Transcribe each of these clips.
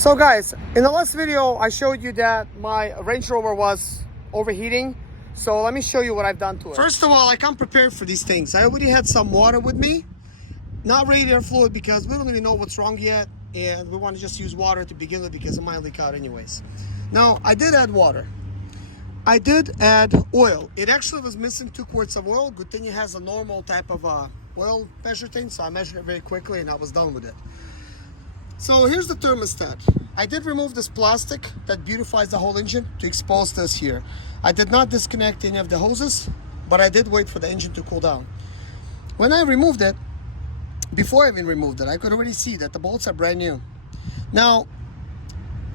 So guys, in the last video I showed you that my Range Rover was overheating. So let me show you what I've done to it. First of all, I come prepared for these things. I already had some water with me, not radiator fluid because we don't even know what's wrong yet, and we want to just use water to begin with because it might leak out anyways. Now I did add water. I did add oil. It actually was missing 2 quarts of oil. Good thing it has a normal type of oil measure thing, so I measured it very quickly and I was done with it. So here's the thermostat. I did remove this plastic that beautifies the whole engine to expose this here. I did not disconnect any of the hoses, but I did wait for the engine to cool down. When I removed it, before I even removed it, I could already see that the bolts are brand new. Now,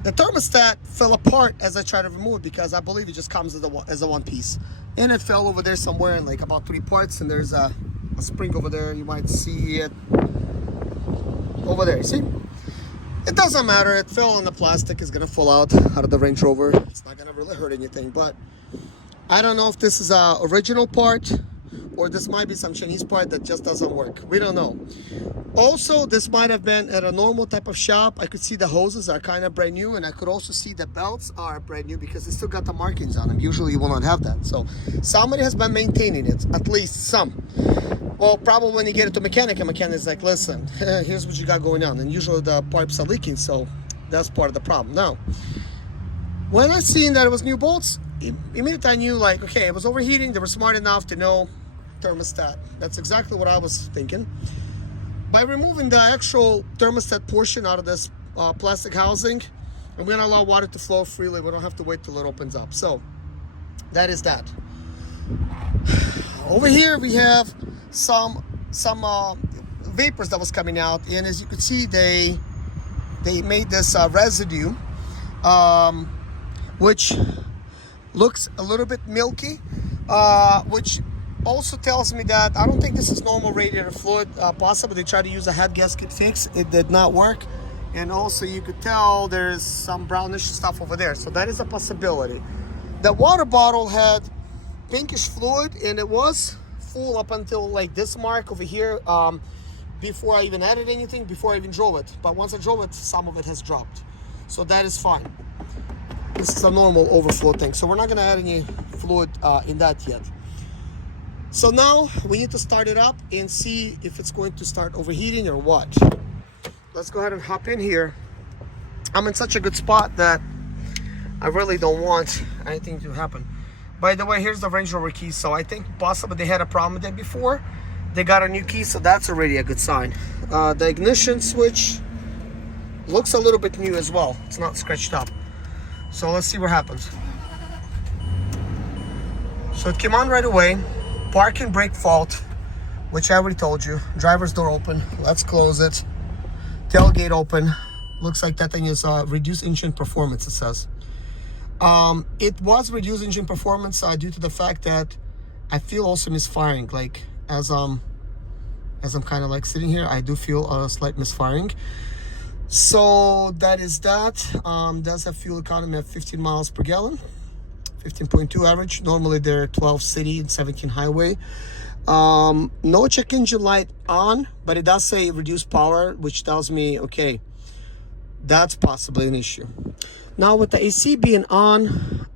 the thermostat fell apart as I tried to remove it because I believe it just comes as a one piece. And it fell over there somewhere in like about 3 parts, and there's a spring over there. You might see it over there, see? It doesn't matter, it fell on the plastic, it's gonna fall out of the Range Rover. It's not gonna really hurt anything, but I don't know if this is a original part or this might be some Chinese part that just doesn't work. We don't know. Also, this might have been at a normal type of shop. I could see the hoses are kind of brand new, and I could also see the belts are brand new because they still got the markings on them. Usually you will not have that. So somebody has been maintaining it, at least some. Well, probably when you get it to mechanic, a mechanic is like, listen, here's what you got going on. And usually the pipes are leaking, so that's part of the problem. Now, when I seen that it was new bolts, immediately I knew, like, okay, it was overheating. They were smart enough to know thermostat. That's exactly what I was thinking. By removing the actual thermostat portion out of this plastic housing, I'm going to allow water to flow freely. We don't have to wait till it opens up. So that is that. Over here we have some vapors that was coming out, and as you can see, they made this residue, which looks a little bit milky, which also tells me that I don't think this is normal radiator fluid. Possibly they tried to use a head gasket fix, it did not work, and also you could tell there's some brownish stuff over there, so that is a possibility. The water bottle had pinkish fluid, and it was full up until like this mark over here, before I even added anything, before I even drove it. But once I drove it, some of it has dropped, so that is fine. This is a normal overflow thing, so we're not going to add any fluid in that yet. So now we need to start it up and see if it's going to start overheating or what. Let's go ahead and hop in here. I'm in such a good spot that I really don't want anything to happen. By the way, here's the Range Rover key. So I think possibly they had a problem with it before. They got a new key, so that's already a good sign. The ignition switch looks a little bit new as well. It's not scratched up. So let's see what happens. So it came on right away. Parking brake fault, which I already told you. Driver's door open. Let's close it. Tailgate open. Looks like that thing is reduced engine performance, it says. It was reduced engine performance due to the fact that I feel also misfiring. Like as I'm kind of like sitting here, I do feel a slight misfiring. So that is that. Does have fuel economy at 15 miles per gallon, 15.2 average. Normally they're 12 city and 17 highway. No check engine light on, but it does say reduced power, which tells me, okay, that's possibly an issue. Now with the AC being on,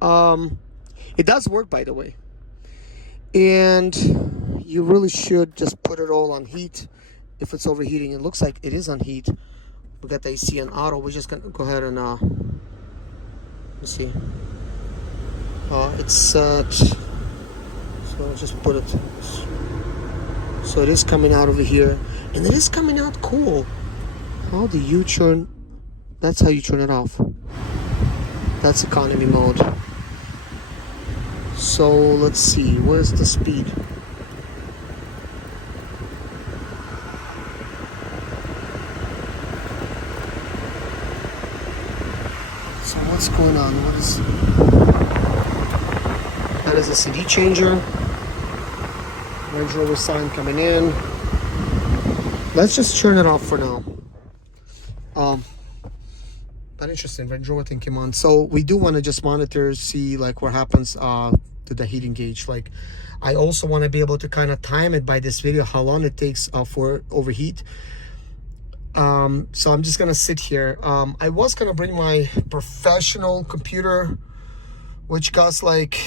it does work, by the way. And you really should just put it all on heat if it's overheating. It looks like it is on heat. We got the AC on auto. We're just gonna go ahead and let's see. It's set. So I'll just put it. So it is coming out over here, and it is coming out cool. How do you turn? That's how you turn it off. That's economy mode. So let's see, where's the speed? So what's going on? What is that? Is a CD changer. Range Rover sign coming in. Let's just turn it off for now. But interesting, Range Rover thing came on. So we do want to just monitor, see like what happens to the heating gauge. Like I also want to be able to kind of time it by this video, how long it takes for overheat. So I'm just gonna sit here. I was gonna bring my professional computer, which costs like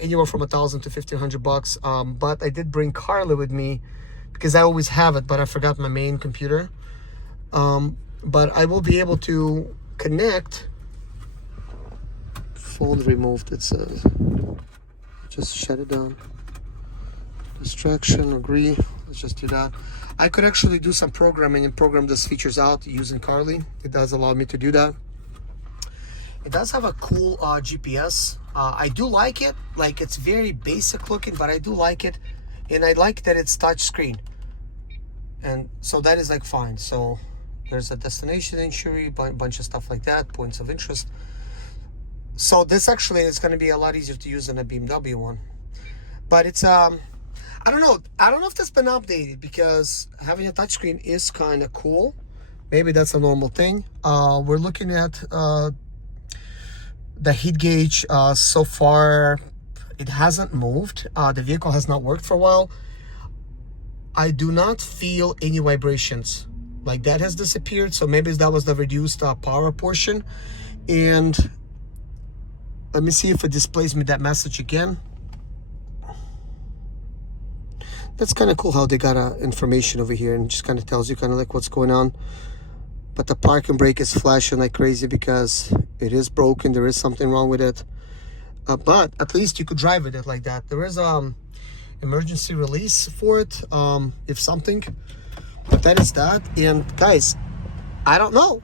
anywhere from $1,000 to $1,500. But I did bring Carla with me because I always have it, but I forgot my main computer. But I will be able to connect. Phone removed, it says. Just shut it down. Distraction, agree. Let's just do that. I could actually do some programming and program these features out using Carly. It does allow me to do that. It does have a cool GPS. I do like it. Like, it's very basic looking, but I do like it. And I like that it's touch screen. And so that is like fine. So there's a destination inquiry, bunch of stuff like that, points of interest. So this actually is going to be a lot easier to use than a BMW one. But it's I don't know if that's been updated, because having a touchscreen is kind of cool. Maybe that's a normal thing. We're looking at the heat gauge. So far it hasn't moved. The vehicle has not worked for a while. I do not feel any vibrations. Like, that has disappeared. So maybe that was the reduced power portion. And let me see if it displays me that message again. That's kind of cool how they got information over here and just kind of tells you kind of like what's going on. But the parking brake is flashing like crazy because it is broken. There is something wrong with it. But at least you could drive with it like that. There is emergency release for it, if something. But that is that. And guys, I don't know.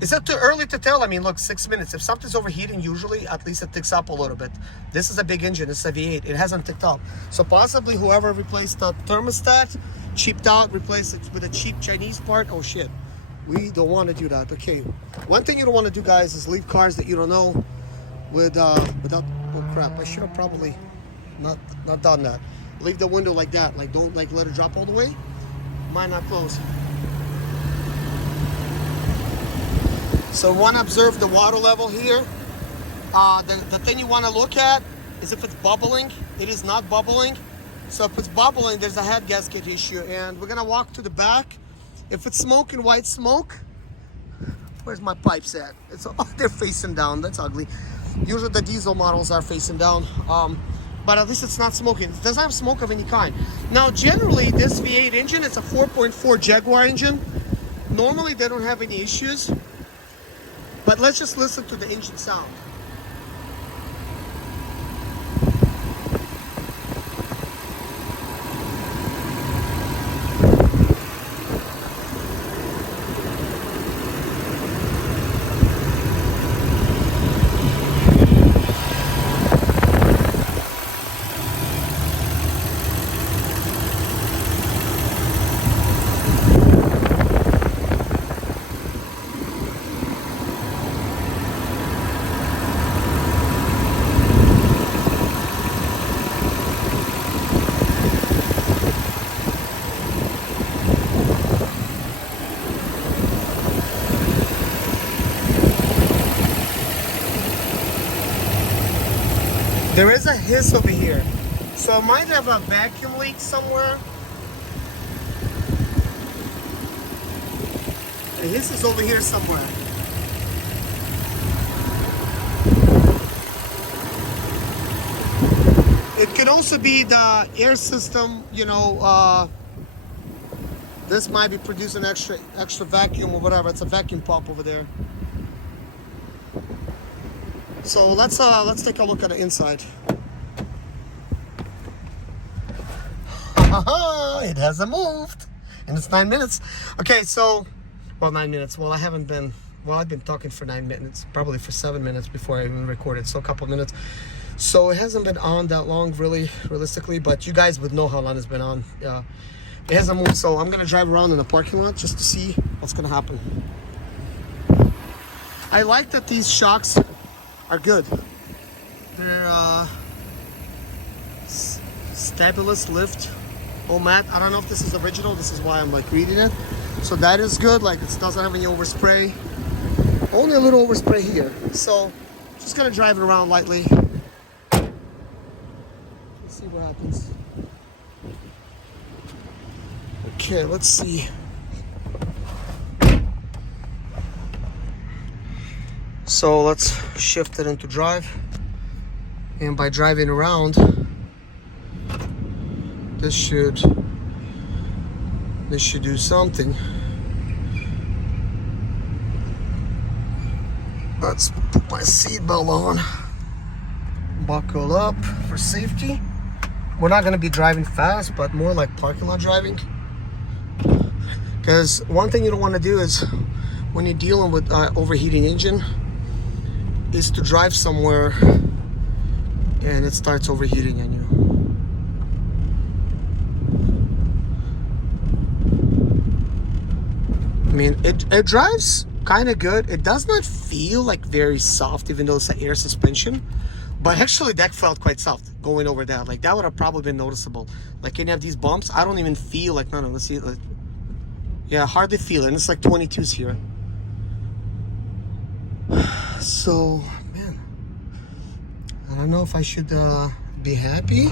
Is that too early to tell? I mean, look, 6 minutes. If something's overheating, usually at least it ticks up a little bit. This is a big engine. It's a V8. It hasn't ticked up. So possibly whoever replaced the thermostat, cheaped out, replaced it with a cheap Chinese part. Oh shit, we don't want to do that. Okay, one thing you don't want to do, guys, is leave cars that you don't know without. Oh crap! I should have probably not done that. Leave the window like that. Like, don't like let it drop all the way. Might not close. So we want to observe the water level here. The thing you want to look at is if it's bubbling. It is not bubbling. So if it's bubbling, there's a head gasket issue. And we're going to walk to the back. If it's smoking white smoke, where's my pipes at? They're facing down. That's ugly. Usually the diesel models are facing down. But at least it's not smoking. It doesn't have smoke of any kind. Now, generally, this V8 engine, it's a 4.4 Jaguar engine. Normally, they don't have any issues. But let's just listen to the engine sound. There is a hiss over here. So it might have a vacuum leak somewhere. The hiss is over here somewhere. It could also be the air system, you know, this might be producing extra vacuum or whatever. It's a vacuum pump over there. So let's take a look at the inside. It hasn't moved, and it's 9 minutes. Okay, so, well, 9 minutes. Well, I've been talking for 9 minutes, probably for 7 minutes before I even recorded, so a couple minutes. So it hasn't been on that long, really, realistically, but you guys would know how long it's been on. It hasn't moved, so I'm gonna drive around in the parking lot just to see what's gonna happen. I like that these shocks are good. They're Stabilis lift. Oh, Matt, I don't know if this is original. This is why I'm like reading it. So that is good. Like, it doesn't have any overspray. Only a little overspray here. So just gonna drive it around lightly. Let's see what happens. Okay, let's see. So let's shift it into drive. And by driving around, this should do something. Let's put my seatbelt on. Buckle up for safety. We're not gonna be driving fast, but more like parking lot driving. Because one thing you don't want to do is, when you're dealing with overheating engine, is to drive somewhere and it starts overheating on you. I mean, it drives kind of good. It does not feel like very soft, even though it's an air suspension. But actually, that felt quite soft going over that. Like, that would have probably been noticeable. Like, any of these bumps, I don't even feel like, no, let's see. Like, yeah, hardly feel it. And it's like 22s here. So, man, I don't know if I should be happy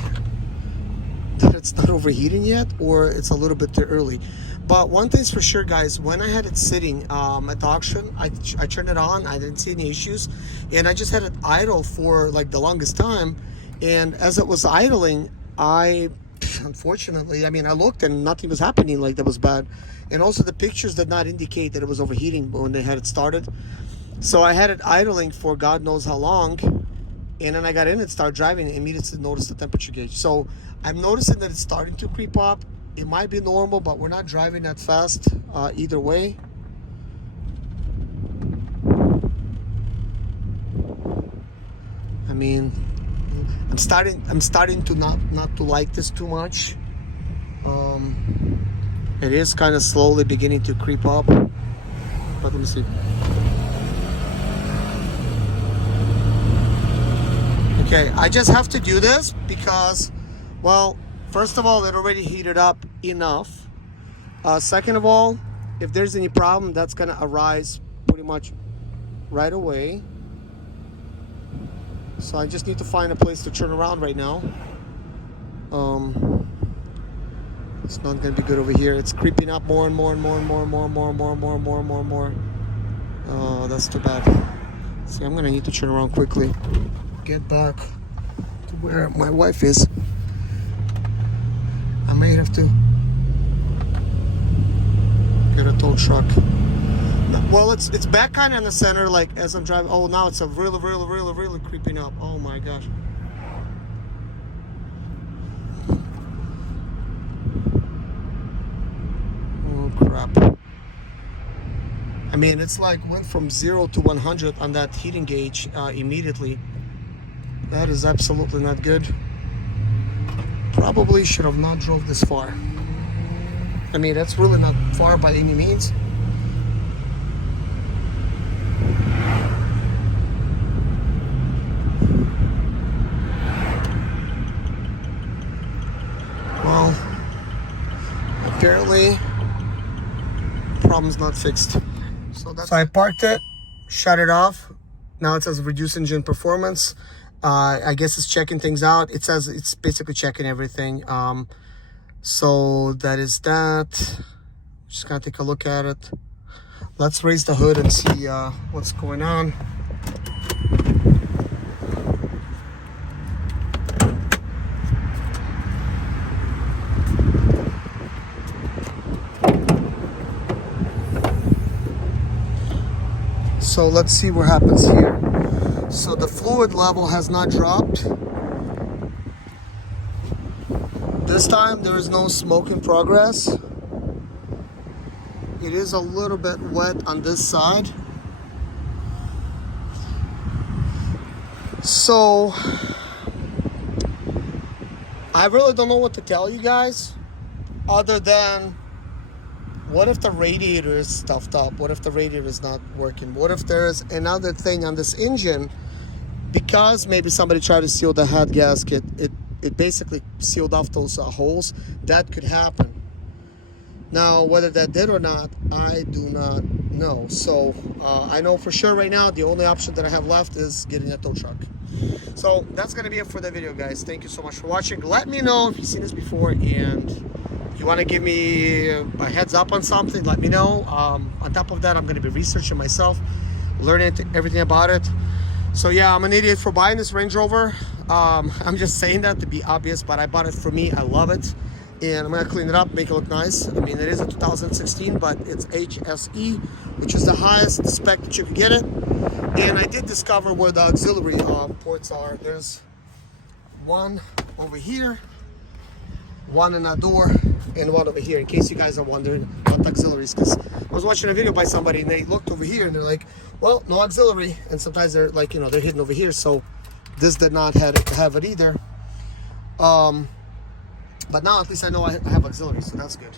that it's not overheating yet, or it's a little bit too early. But one thing's for sure, guys, when I had it sitting at the auction, I turned it on, I didn't see any issues, and I just had it idle for like the longest time. And as it was idling, unfortunately, I mean, I looked and nothing was happening like that was bad. And also the pictures did not indicate that it was overheating when they had it started. So I had it idling for God knows how long, and then I got in and started driving and immediately noticed the temperature gauge. So I'm noticing that it's starting to creep up. It might be normal, but we're not driving that fast either way. I mean, I'm starting to not to like this too much. It is kind of slowly beginning to creep up. But let me see. Okay, I just have to do this because, well, first of all, it already heated up enough. Second of all, if there's any problem, that's gonna arise pretty much right away. So I just need to find a place to turn around right now. It's not gonna be good over here. It's creeping up more and more and more and more and more and more and more and more and more and more and more. Oh, that's too bad. See, I'm gonna need to turn around quickly. Get back to where my wife is. I may have to get a tow truck. Well, it's back kind of in the center, like as I'm driving. Oh, now it's a really creeping up. Oh my gosh. Oh crap. I mean, it's like went from 0 to 100 on that heating gauge immediately. That is absolutely not good. Probably should have not drove this far. I mean, that's really not far by any means. Well, apparently, problem's not fixed. So I parked it, shut it off. Now it says reduce engine performance. I guess it's checking things out. It says it's basically checking everything. So that is that. Just gonna take a look at it. Let's raise the hood and see what's going on. So let's see what happens here. So the fluid level has not dropped. This time there is no smoke in progress. It is a little bit wet on this side. So I really don't know what to tell you guys other than, what if the radiator is stuffed up? What if the radiator is not working? What if there's another thing on this engine? Because maybe somebody tried to seal the head gasket, it basically sealed off those holes. That could happen. Now, whether that did or not, I do not know. So I know for sure right now the only option that I have left is getting a tow truck. So that's gonna be it for the video, guys. Thank you so much for watching. Let me know if you've seen this before, and if you want to give me a heads up on something, let me know. On top of that, I'm going to be researching myself. learning everything about it. So yeah, I'm an idiot for buying this Range Rover. I'm just saying that to be obvious, but I bought it for me. I love it, and I'm gonna clean it up, make it look nice. I mean, it is a 2016, but it's HSE, which is the highest spec that you can get it. And I did discover where the auxiliary ports are. There's one over here, one in that door, and one over here, in case you guys are wondering what the auxiliary is. Because I was watching a video by somebody and they looked over here and they're like, well, no auxiliary. And sometimes they're like, you know, they're hidden over here. So this did not have it either. But now at least I know I have auxiliary, so that's good.